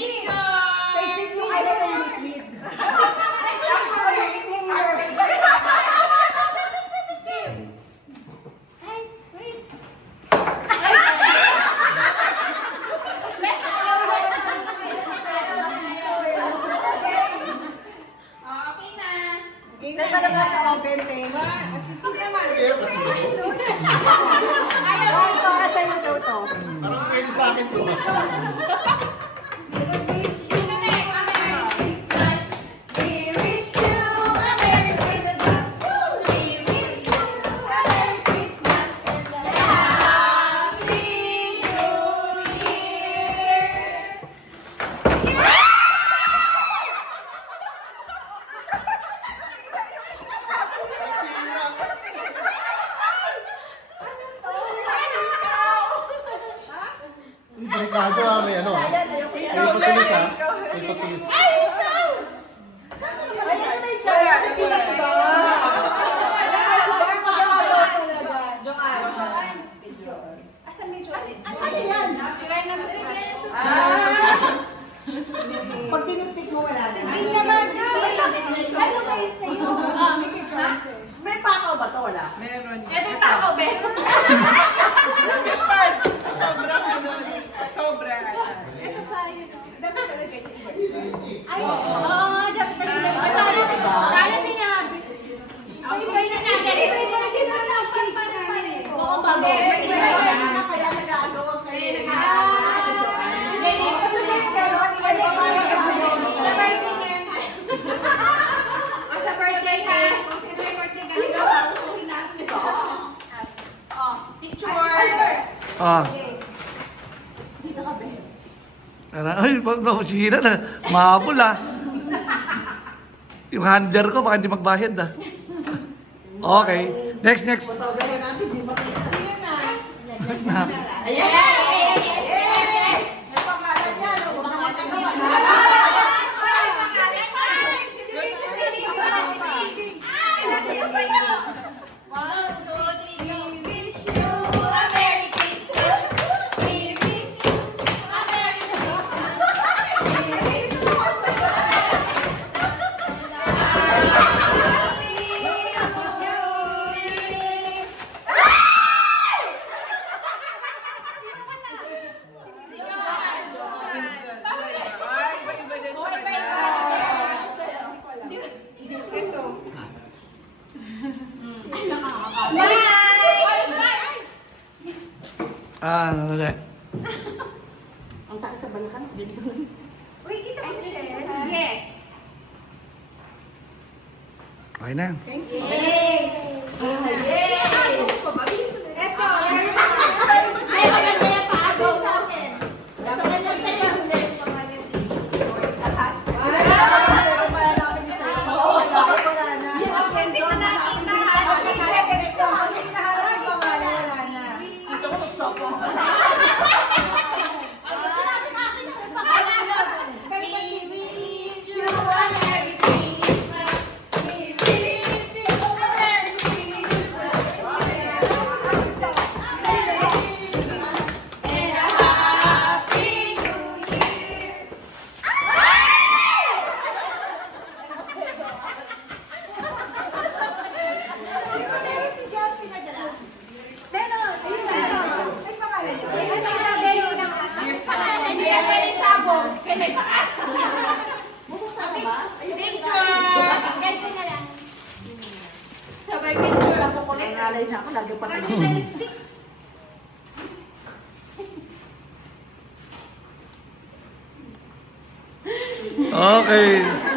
Kasi yung ano yung liquid. Talaga sa open tema. Ayaw ko kasi mo daw to. Parang pwede sa akin to. Delikado ah, may ano ah. May patulis ah. May patulis. Ayan may challenge yung iba. Asan may challenge? Ano yan? Pag tinupik mo wala na. Ay naman, ano kayo sa'yo? May pakaw ba to? Wala? Ito tao, be. Ito pa yun. Dapat talaga ito. Ay, oo, dapat talaga. Sana sinabi. Ibay na natin. Ibay na natin. Oo, bago. Kaya nag-aagawa kayo. Kasi sa'yo gano'n, iba yung Sa birthday ha. Kasi ito yung birthday ka. Ikaw, pausuhin natin. Oh, picture. Ah. Ay, sira na. Mahabol ah. Yung handler ko, baka hindi magbayad ah. Okay. Next. Sobrang natin, di ba kayo? Na. Ayan! May pangalan yan. Huwag na matagawa. Ah, nalala. Ang sakit sa balakan. Uy, kita ko siya. Yes. Okay na. Ay, maganda yung paagaw sa akin. Dapat na sa'yo. Kaya may pangalan. Picture! Ganito na lang. Sabay picture ako kulit. Nangalay na ako, lagi pa tayo. Okay.